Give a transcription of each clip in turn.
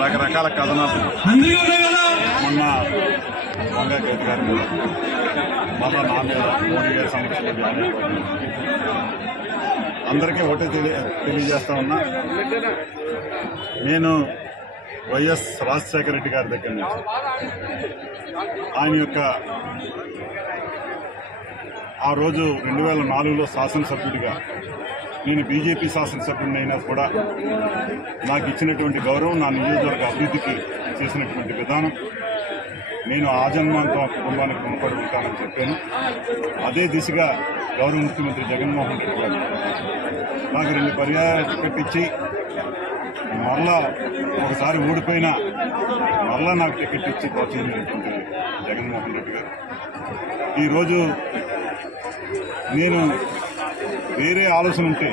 రకరకాల కథనాలు మొన్న వంగా గీత గారి మీద, మళ్ళా నా మీద మోడీ గారి సమక్షంలో జాయిన్ అయిపోయింది. అందరికీ ఒకటే తెలియజేస్తా ఉన్నా, నేను వైఎస్ రాజశేఖర రెడ్డి గారి దగ్గర నుంచి ఆయన యొక్క ఆ రోజు 2004లో శాసనసభ్యుడిగా నేను బీజేపీ శాసనసభ్యుడిని అయినా కూడా నాకు ఇచ్చినటువంటి గౌరవం, నా నియోజకవర్గ అభివృద్ధికి చేసినటువంటి విధానం, నేను ఆజన్మాంతం ఆ కుటుంబానికి రుణపడి ఉంటానని చెప్పాను. అదే దిశగా గౌరవ ముఖ్యమంత్రి జగన్మోహన్ రెడ్డి గారు నాకు 2 పర్యాయాలు టికెట్ ఇచ్చి మరలా ఒకసారి ఓడిపోయినా మరలా నాకు టికెట్ ఇచ్చి ప్రోత్సహించినటువంటి జగన్మోహన్ రెడ్డి గారు ఈరోజు నేను వేరే ఆలోచన ఉంటే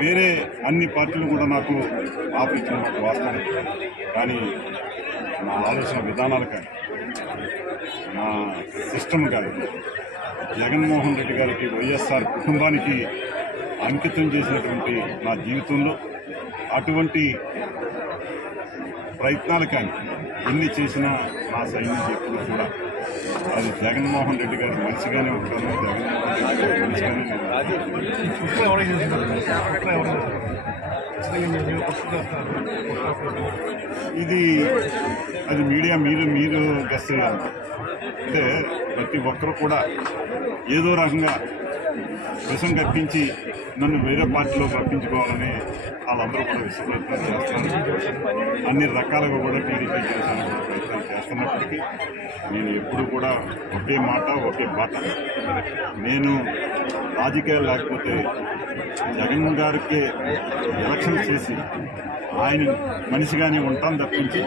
వేరే అన్ని పార్టీలు కూడా నాకు ఆపించినటువంటి వాస్తవం, కానీ నా ఆలోచన విధానాలు కానీ నా సిస్టమ్ కానీ జగన్మోహన్ రెడ్డి గారికి వైఎస్ఆర్ కుటుంబానికి అంకితం చేసినటువంటి నా జీవితంలో అటువంటి ప్రయత్నాలు కానీ ఎన్ని చేసినా నా సైన్యం ఎప్పుడు కూడా అది జగన్మోహన్ రెడ్డి గారి మనిషిగానే ఉంటాను. జగన్మోహన్ రెడ్డి గారి ఇది అది మీడియా మీరు గెస్ట్ చేయాలి. అంటే ప్రతి ఒక్కరు కూడా ఏదో రకంగా విషం కప్పించి నన్ను వేరే పార్టీలో రప్పించుకోవాలని వాళ్ళందరూ కూడా విశ్వప్రయత్నం చేస్తున్నారు. అన్ని రకాలుగా కూడా టీడీపీ చేసానికి ప్రయత్నం చేస్తున్నప్పటికీ నేను ఎప్పుడు కూడా ఒకే మాట ఒకే బాట, నేను రాజకీయాలు లేకపోతే జగన్ గారికి ఎలక్షన్ చేసి ఆయన మనిషిగానే ఉంటాను తప్పించి